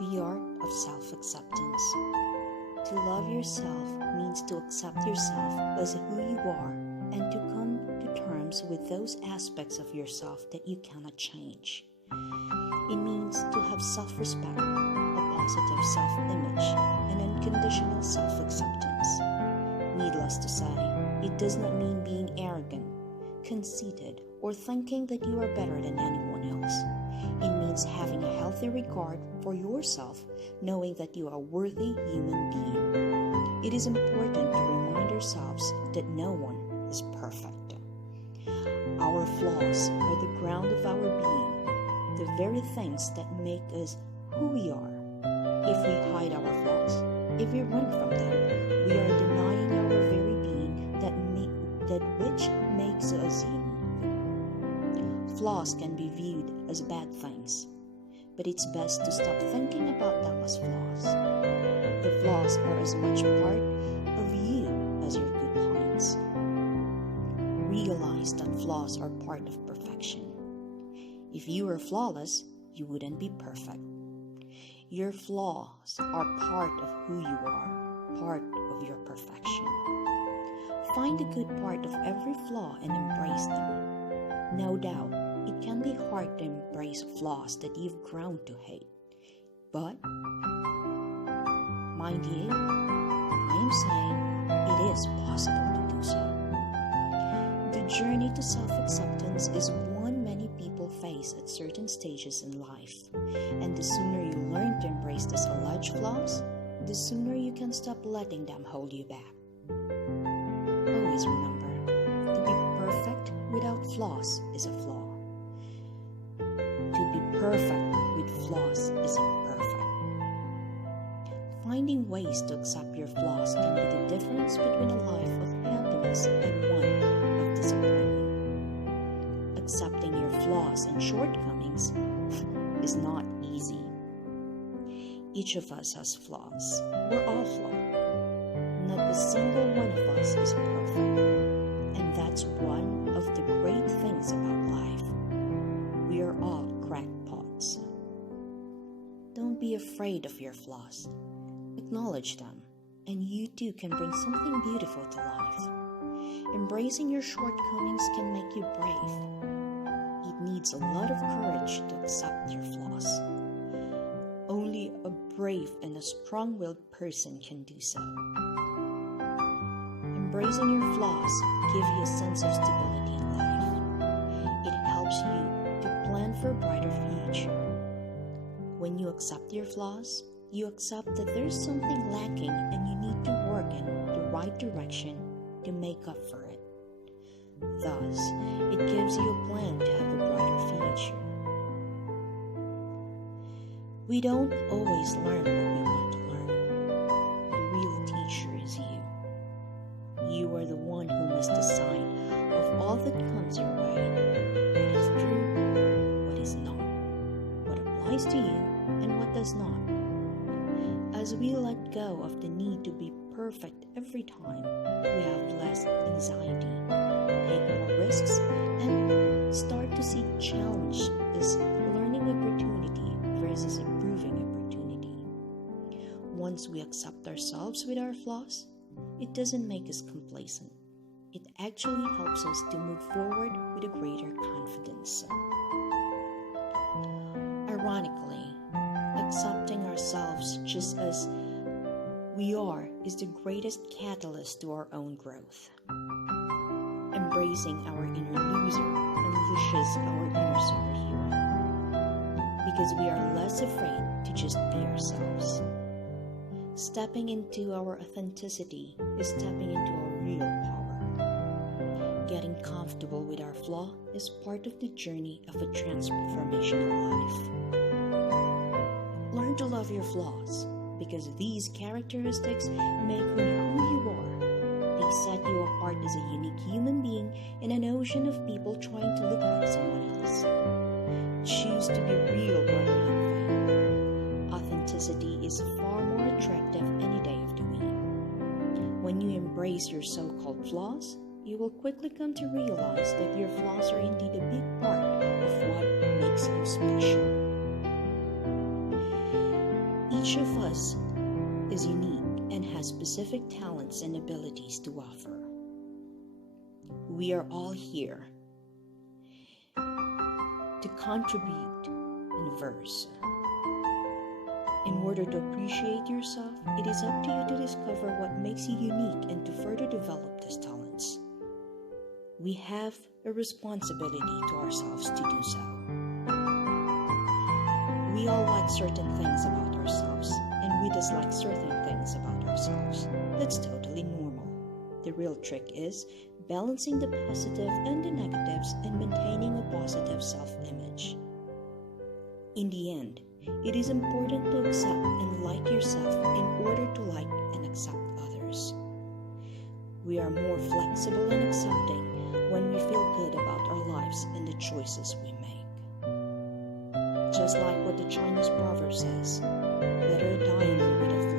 The art of self-acceptance. To love yourself means to accept yourself as who you are and to come to terms with those aspects of yourself that you cannot change. It means to have self-respect, a positive self-image, and unconditional self-acceptance. Needless to say, it does not mean being arrogant, conceited, or thinking that you are better than anyone else. It means having a healthy regard for yourself, knowing that you are a worthy human being. It is important to remind ourselves that no one is perfect. Our flaws are the ground of our being, the very things that make us who we are. If we hide our flaws, if we run from them, we are denying our very being that which makes us unique. Flaws can be viewed as bad things, but it's best to stop thinking about them as flaws. The flaws are as much part of you as your good points. Realize that flaws are part of perfection. If you were flawless, you wouldn't be perfect. Your flaws are part of who you are, part of your perfection. Find the good part of every flaw and embrace them. No doubt, it can be hard to embrace flaws that you've grown to hate. But, mind you, I am saying it is possible to do so. The journey to self-acceptance is one many people face at certain stages in life. And the sooner you learn to embrace these alleged flaws, the sooner you can stop letting them hold you back. Always remember, to be perfect without flaws is a flaw. To be perfect with flaws is imperfect. Finding ways to accept your flaws can be the difference between a life of happiness and one of disappointment. Accepting your flaws and shortcomings is not easy. Each of us has flaws. We're all flawed. Not a single one of us is perfect. And that's one of the great things about life. We are all crackpots. Don't be afraid of your flaws. Acknowledge them, and you too can bring something beautiful to life. Embracing your shortcomings can make you brave. It needs a lot of courage to accept your flaws. Only a brave and a strong-willed person can do so. Embracing your flaws gives you a sense of stability in life. It helps you to plan for a brighter future. When you accept your flaws, you accept that there's something lacking and you need to work in the right direction to make up for it. Thus, it gives you a plan to have a brighter future. We don't always learn what we want to learn. The real teacher is you. You are the one who must decide of all that comes your way, what is true, what is not, what applies to you, and what does not. As we let go of the need to be perfect every time, we have less anxiety, take more risks, and start to see challenge as learning opportunity versus improving opportunity. Once we accept ourselves with our flaws, it doesn't make us complacent. It actually helps us to move forward with a greater confidence. Ironically, accepting ourselves just as we are is the greatest catalyst to our own growth. Embracing our inner loser unleashes our inner superhero, because we are less afraid to just be ourselves. Stepping into our authenticity is stepping into our real power. Getting comfortable with our flaw is part of the journey of a transformational life. Learn to love your flaws, because these characteristics make who you are. They set you apart as a unique human being in an ocean of people trying to look like someone else. Choose to be real rather than fake. Authenticity is far more attractive any day of the week. When you embrace your so-called flaws, you will quickly come to realize that your flaws are indeed a big part of what makes you special. Each of us is unique and has specific talents and abilities to offer. We are all here to contribute and verse. In order to appreciate yourself, it is up to you to discover what makes you unique and to further develop these talents. We have a responsibility to ourselves to do so. We all like certain things about ourselves, and we dislike certain things about ourselves. That's totally normal. The real trick is balancing the positive and the negatives and maintaining a positive self-image. In the end, it is important to accept and like yourself in order to like and accept others. We are more flexible and accepting when we feel good about our lives and the choices we make. Just like what the Chinese proverb says, better dying with a